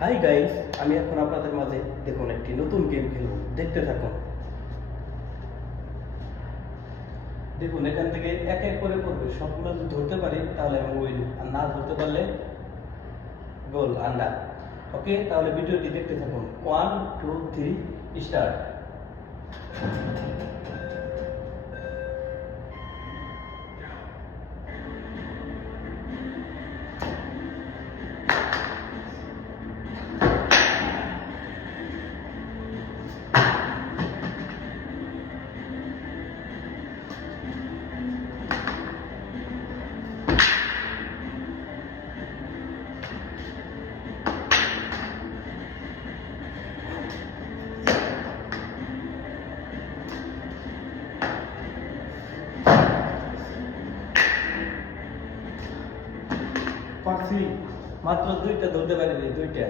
Hi guys, আমি এখন আপনাদের মাঝে দেখুন একটি নতুন গেম খেলব, দেখতে থাকুন। দেখুন এখান থেকে এক এক করে পড়বে, সবগুলো যদি ধরতে পারি তাহলে আমি উইন, আর না ধরতে পারলে গোল আন্ডার। ওকে, তাহলে ভিডিওটি দেখতে থাকুন। 1 2 3 স্টার্ট। পারছি, মাত্র দুইটা ধরতে পারিনি, দুইটা।